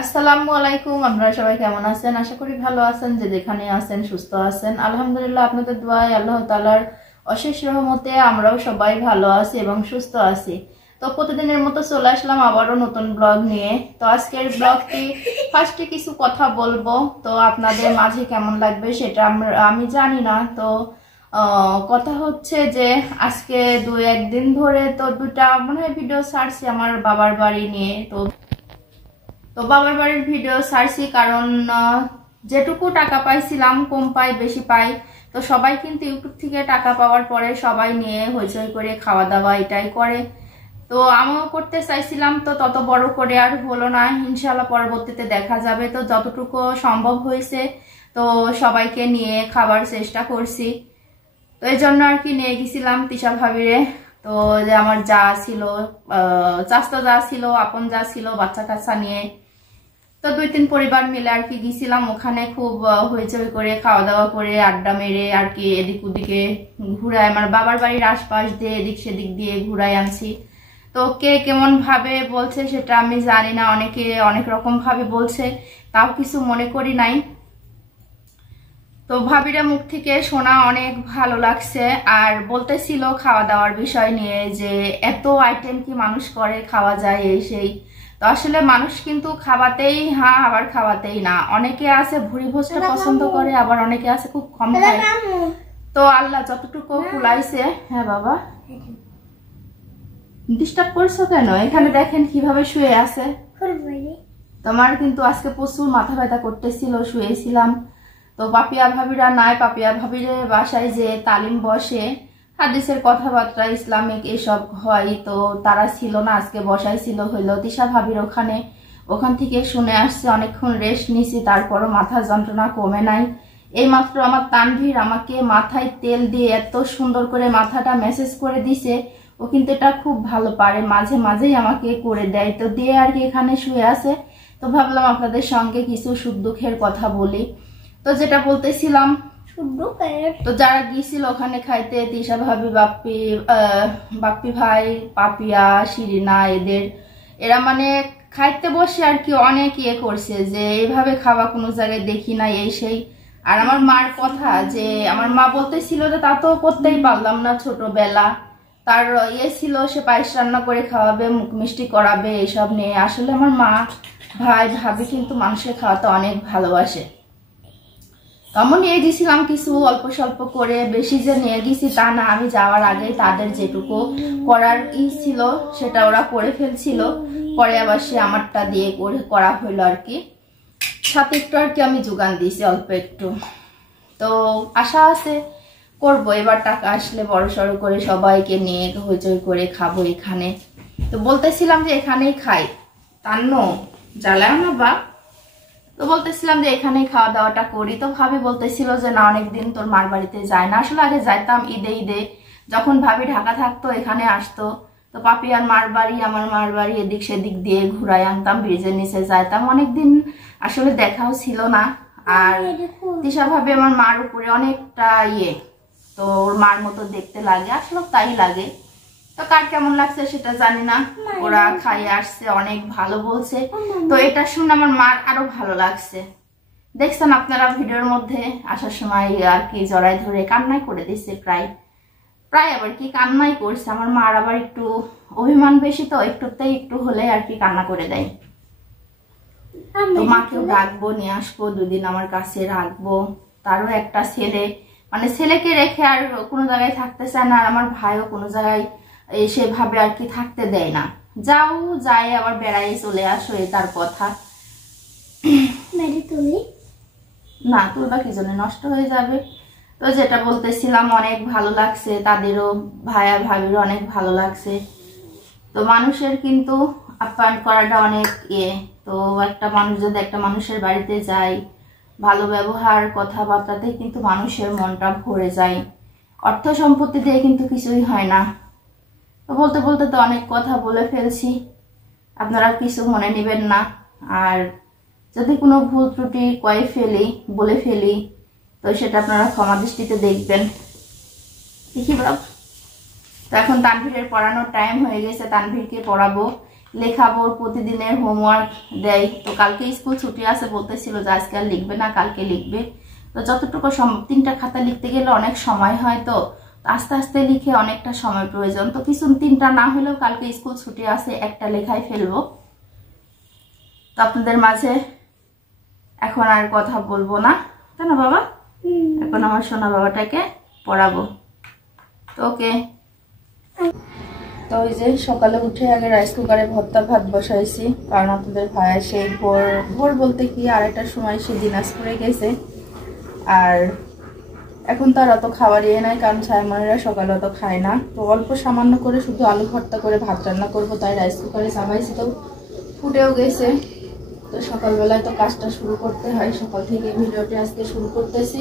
আসসালামু আলাইকুম। আপনারা সবাই কেমন আছেন? আশা করি ভালো আছেন। যে যেখানে আছেন সুস্থ আছেন, আলহামদুলিল্লাহ। আপনাদের দোয়ায় আল্লাহ তাআলার অশেষ রহমতে আমরাও সবাই ভালো আছি এবং সুস্থ আছি। তো প্রতিদিনের মতো চলে আসলাম আবারও নতুন ব্লগ নিয়ে। তো আজকের ব্লগটি ফার্স্টে কিছু কথা বলবো, তো আপনাদের মাঝে কেমন লাগবে সেটা আমি জানি না। তো কথা হচ্ছে যে আজকে 2-1 দিন ধরে তো দুটা মনে হয় ভিডিও ছাড়ছি আমার বাবার বাড়ি নিয়ে। তো বাবার বাড়ির ভিডিও ছাড়ছি কারণ যেটুকু টাকা পাইছিলাম কম পাই বেশি পাই। তো সবাই কিন্তু ইউটিউব থেকে টাকা পাওয়ার পরে সবাই নিয়ে হইচই করে খাওয়া দাওয়া এটাই করে। তো আমিও করতে চাইছিলাম, তো তত বড় করে আর হলো না। ইনশাল্লাহ পরবর্তীতে দেখা যাবে। তো যতটুকু সম্ভব হয়েছে তো সবাইকে নিয়ে খাবার চেষ্টা করছি। তো এই জন্য আর কি নিয়ে গেছিলাম তিশা ভাবিরে। তো যে আমার যা ছিল, চাচা যা ছিল, আপন যা ছিল, বাচ্চা কাচ্চা নিয়ে তো 2-3 পরিবার মিলে আর কি গেছিলাম। ওখানে খুব হইচই করে খাওয়া দাওয়া করে আড্ডা মেরে আর কি এদিক ওদিকে ঘুরায়, আমার বাবার বাড়ির আশপাশ দিয়ে এদিক সেদিক দিয়ে ঘুরাই আনছি। তো কে কেমন ভাবে বলছে সেটা আমি জানি না, অনেকে অনেক রকম ভাবে বলছে, তাও কিছু মনে করি নাই। তো ভাবিরা মুখ থেকে শোনা অনেক ভালো লাগছে। আর বলতেছিল খাওয়া দাওয়ার বিষয় নিয়ে যে এত আইটেম কি মানুষ করে খাওয়া যায় এই সেই। তো আসলে মানুষ কিন্তু খাওয়াতেই হ্যাঁ আবার খাওয়াতেই না। অনেকে আছে ভুড়ি ভোজটা পছন্দ করে, আবার অনেকে আছে খুব কম খায়। তো আল্লাহ যতটুকু কুলাইছে। হ্যাঁ বাবা, ডিস্টার্ব করছো কেন? এখানে দেখেন কিভাবে শুয়ে আছে। তোমার কিন্তু আজকে প্রচুর মাথা ব্যথা করতেছিল, শুয়েছিলাম। তো পাপিয়া ভাবিরা নাই, পাপিয়া ভাবির বাসায় যে তালিম বসে হাদিসের কথাবার্তা ইসলামিক এসব হয়, তো তারা ছিল না আজকে, বসাই ছিল হইলো তিশা ভাবির ওখানে। ওখান থেকে শুনে আসছে, অনেকক্ষণ রেস্ট নিছি, তারপরও মাথা যন্ত্রণা কমে নাই। এই মাত্র আমার তানভীর আমাকে মাথায় তেল দিয়ে এত সুন্দর করে মাথাটা ম্যাসেজ করে দিছে। ও কিন্তু এটা খুব ভালো পারে, মাঝে মাঝেই আমাকে করে দেয়। তো দিয়ে আর কি এখানে শুয়ে আছে। তো ভাবলাম আপনাদের সঙ্গে কিছু সুখ দুঃখের কথা বলি। তো যেটা বলতেছিলাম, তো যারা গিয়েছিল ওখানে খাইতে, তিশা ভাবি, বাপ্পি ভাই, পাপিয়া, শিরিনা, এরা মানে খাইতে বসে আর কি অনেক ইয়ে করছে যে এইভাবে খাওয়া কোনো জায়গায় দেখি না এই সেই। আর আমার মার কথা যে আমার মা বলতেছিল যে তা তো করতেই পারলাম না, ছোটবেলা তার ইয়ে ছিল, সে পায়েস রান্না করে খাওয়াবে, মুখ মিষ্টি করাবে, এইসব নিয়ে। আসলে আমার মা, ভাই, ভাবি কিন্তু মানুষের খাওয়াতে অনেক ভালোবাসে। তেমন নিয়ে গেছিলাম কিছু অল্প স্বল্প করে, বেশি যে নিয়ে গেছি তা না। আমি যাওয়ার আগে তাদের যেটুকু করার ছিল সেটা ওরা করে ফেলছিল, পরে আবার সে আমারটা দিয়ে করা হইলো আর কি। সাথে একটু আর কি আমি যোগান দিয়েছি অল্প একটু। তো আশা আছে করবো এবার টাকা আসলে বড় সড়ো করে সবাইকে নিয়ে হইচই করে খাবো এখানে। তো বলতেছিলাম যে এখানেই খাই, তান্ন জ্বালায় না বা। তো বলতেছিলাম যে এখানেই খাওয়া দাওয়াটা করি। তো ভাবি বলতেছিল যে না অনেকদিন তোর মার বাড়িতে যায় না। আসলে আগে যাইতাম ঈদে যখন ভাবি ঢাকা থাকতো এখানে আসতো। তো পাপি আর মার বাড়ি, আমার মার বাড়ি এদিক সেদিক দিয়ে ঘুরাই আনতাম, ব্রিজের নিচে যাইতাম। অনেকদিন আসলে দেখাও ছিল না। আর তিশা ভাবি আমার মার উপরে অনেকটা ইয়ে, তো ওর মার মতো দেখতে লাগে, আসলে তাই লাগে। তো কার কেমন লাগছে সেটা জানি না, ওরা খাইয়ে আসছে অনেক ভালো বলছে। তো এটা শুনে আমার মার আরো ভালো লাগছে। দেখছেন আপনারা ভিডিওর মধ্যে আসার সময় আর কি জড়াই ধরে কান্নাই করে দিচ্ছে, প্রায় আবার কি কান্নাই করছে। আমার মার আবার একটু অভিমান বেশি, তো একটুতেই একটু হলে আর কি কান্না করে দেয়। তো মাকেও রাখবো, নিয়ে আসবো, 2 দিন আমার কাছে রাখবো। তারও একটা ছেলে, মানে ছেলেকে রেখে আর কোনো জায়গায় থাকতে চায় না। আর আমার ভাইও কোনো জায়গায় সেভাবে আর কি থাকতে দেয় না। যাও যায় আবার বেড়াই চলে আসো, এ তার কথা। না তুলবা কি জন্য, নষ্ট হয়ে যাবে। তো যেটা বলতেছিলাম অনেক ভালো লাগছে, তাদেরও ভাইয়া ভাবিরও অনেক ভালো লাগছে। তো মানুষের কিন্তু আপ্যায়ন করাটা অনেক ইয়ে। তো একটা মানুষ যদি একটা মানুষের বাড়িতে যায়, ভালো ব্যবহার কথাবার্তাতে কিন্তু মানুষের মনটা ভরে যায়। অর্থ সম্পত্তি দিয়ে কিন্তু কিছুই হয় না। তো বলতে বলতে তো অনেক কথা বলে ফেলছি, আপনারা কিছু মনে নেবেন না। আর যদি কোনো ভুল ত্রুটি বলে ফেলি তো সেটা আপনারা ক্ষমা দৃষ্টিতে দেখবেন। দেখি বাবা। তো এখন তানভীরের পড়ানোর টাইম হয়ে গেছে, তানভীরকে পড়াবো। লেখাবো, প্রতিদিনের হোমওয়ার্ক দেয়। তো কালকে স্কুল ছুটি আছে, বলতেছিল যে আজকে আর লিখবে না, কালকে লিখবে। তো যতটুকু সম্ভব, 3টা খাতা লিখতে গেলে অনেক সময় হয়, তো আস্তে আস্তে লিখে অনেকটা সময় প্রয়োজন। তো কিছু 3টা না হলেও কালকে স্কুল ছুটি আছে, একটা লেখাই ফেলবো। তো আপনাদের মাঝে এখন আর কথা বলবো না, তাই না বাবা? এখন আমার সোনা বাবাটাকে পড়াবো। তো ওকে। তো ওই যে সকালে উঠে আগে রাইস কুকারে ভর্তা ভাত বসাইছি, কারণ আপনাদের ভাইয়া সেই ভোর বলতে কি 2টার সময় সে দিনাজপুরে গেছে। আর এখন তো আর অত খাবার ইয়ে নাই, কারণ ছায়ামণিরা সকালে অত খায় না। তো অল্প সামান্য করে শুধু আলু ভর্তা করে ভাত রান্না করবো, তাই রাইস কুকারে চাপাইছি। তো ফুটেও গেছে। তো সকালবেলায় তো কাজটা শুরু করতে হয়, সকাল থেকে ভিডিওটি আজকে শুরু করতেছি।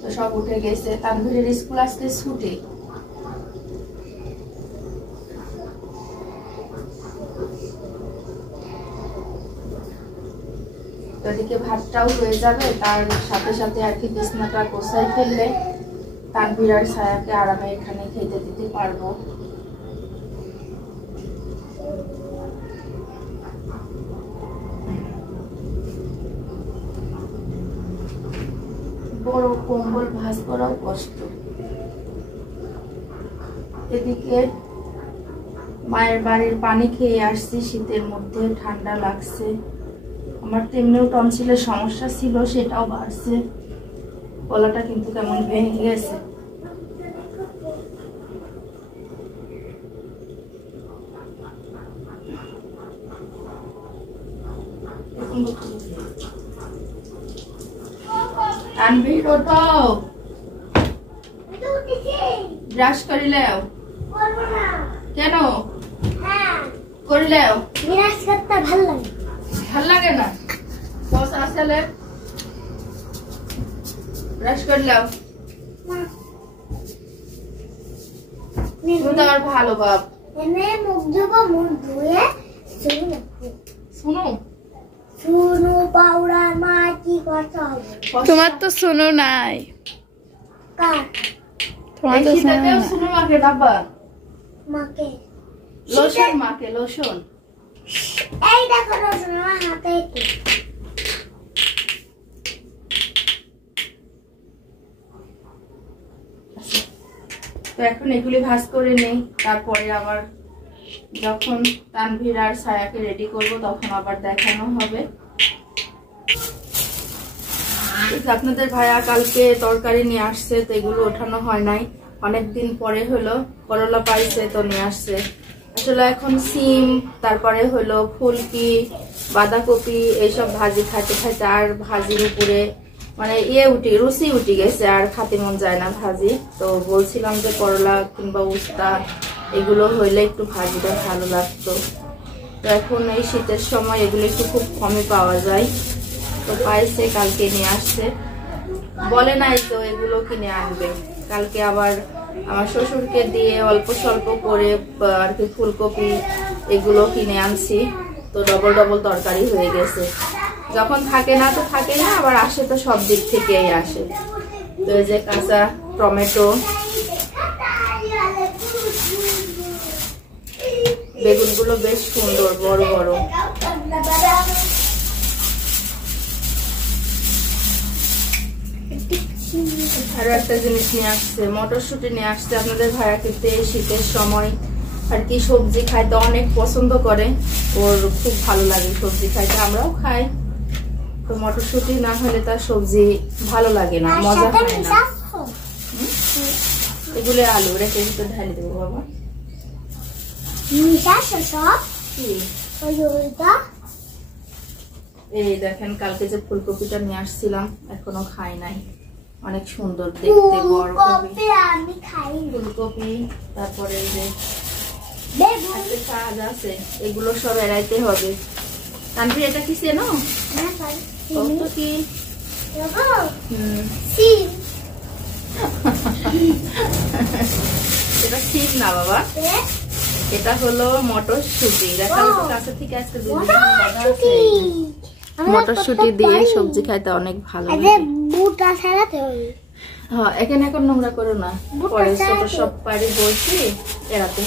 তো সব উঠে গেছে। তানভীরের স্কুল আজকে ছুটি। এদিকে ভাতটাও হয়ে যাবে, তার সাথে সাথে আর কি বিছনাটা গোছাই ফেললে তানভীর আর ছায়াকে আরামে এখানে খেতে দিতে পারবো। বড় কম্বল ভাঁজ করাও কষ্ট। এদিকে মায়ের বাড়ির পানি খেয়ে আসছি, শীতের মধ্যে ঠান্ডা লাগছে। আমার তেমনিও টনসিলের সমস্যা ছিল, সেটাও বাড়ছে। গলাটা কিন্তু কেমন ভেঙে গেছে। তানভীর ওঠো, ব্রাশ করিলেও? কেন করিলেও? ব্রাশ করতে ভালো লাগে। ভাল লাগে না? বস আসলে ব্রাশ করলেও? তুমি তো আর ভালো বাপ। এনে মুখ ধোবো, মুখ ধুয়ে শুনো শুনো পাউডার মা কি করতে হবে? তোমার তো শোনো নাই। কার? তোমার তো শুনো মাকে ডাব্বা মাকে লোশন, মাকে লোশন। এই দেখো রোশন আমার হাতে কি? তো এখন এগুলি ভাঁজ করে নেই, তারপরে আবার যখন তানভীর আর ছায়াকে রেডি করব তখন আবার দেখানো হবে। আপনাদের ভাইয়া কালকে তরকারি নিয়ে আসছে, তো এগুলো ওঠানো হয় নাই, অনেকদিন পরে হলো। করলা পাইছে তো নিয়ে আসছে। আসলে এখন সিম, তারপরে হলো ফুলকি, বাঁধাকপি এইসব ভাজি খাইতে খাইতে আর ভাজির উপরে মানে রুচি উঠে গেছে, আর খাতে মন যায় না ভাজি। তো বলছিলাম যে করলা কিংবা উস্তা এগুলো হইলে একটু ভাজিটা ভালো লাগতো। তো এখন এই শীতের সময় এগুলো একটু খুব কমই পাওয়া যায়। তো পাইছে, কালকে নিয়ে আসছে। বলে নাই তো এগুলো কিনে আনবে। কালকে আবার আমার শ্বশুরকে দিয়ে অল্প স্বল্প করে আর কি ফুলকপি এগুলো কিনে আনছি। তো ডবল ডবল তরকারি হয়ে গেছে। যখন থাকে না তো থাকে না, আবার আসে তো সব দিক থেকেই আসে। তো এই যে কাঁচা টমেটো, বেগুনগুলো বেশ সুন্দর বড় বড়। আরো একটা জিনিস নিয়ে আসছে, মটরশুঁটি নিয়ে আসছে। আপনাদের ভাইয়া খেতে শীতের সময় আর কি সবজি খাইতে অনেক পছন্দ করে, ওর খুব ভালো লাগে সবজি খাইতে, আমরাও খাই। তো মটরশুঁটি না হলে তার সবজি ভালো লাগে না, মজা হয় না। এগুলো আলু রেখে তো ঢালি দেবো বাবা। এই দেখেন কালকে যে ফুলকপিটা নিয়ে আসছিলাম এখনো খাই নাই, অনেক সুন্দর দেখতে বড় কপি। আমি খাই ফুলকপি, তারপরে এই যে শাক আছে, এগুলো সব এড়াইতে হবে। তানভীর এটা কি চেনো? কত কি? এটা সিম না বাবা, এটা হলো মটরশুঁটি। দেখাবো তো কাছে থেকে আজকে। মটরশুঁটি দিয়ে সবজি খাইতে অনেক ভালো লাগে। হ্যাঁ, এখানে এখন নোংরা করো না, পরে ছোট সব পারি বলছি এড়াতে।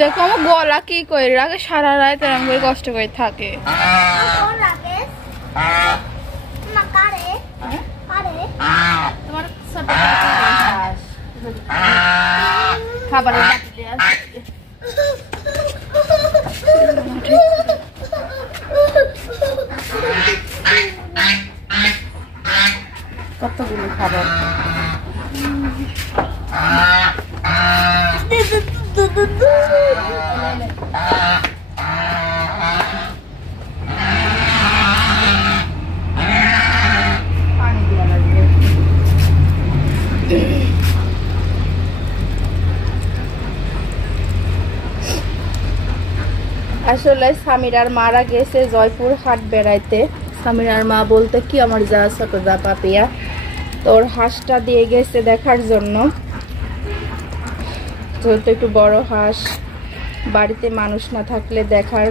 দেখো আমার গলা কি করে রাখে, সারা রাত এরকম করে কষ্ট করে থাকে। তোমার ছোট খাবারের বাটিতে আছে। কতগুলো খাবার পানি দেওয়া লাগবে। আসলে সামিরার মারা গেছে জয়পুর হাট বেড়াইতে। সামিরার মা বলতে কি আমার যা ছোট যা পাপিয়া, তোর হাঁসটা দিয়ে গেছে দেখার জন্য। যেহেতু একটু বড় হাঁস, বাড়িতে মানুষ না থাকলে দেখার,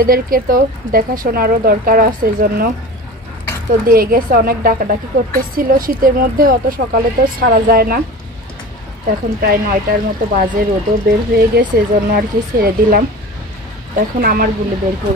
এদেরকে তো দেখাশোনারও দরকার আছে, এই জন্য তো দিয়ে গেছে। অনেক ডাকাডাকি করতেছিল শীতের মধ্যে, অত সকালে তো ছাড়া যায় না। এখন প্রায় 9টার মতো বাজে, রোদও বের হয়ে গেছে, এই জন্য আর কি ছেড়ে দিলাম। এখন আমার গুলি বের করব।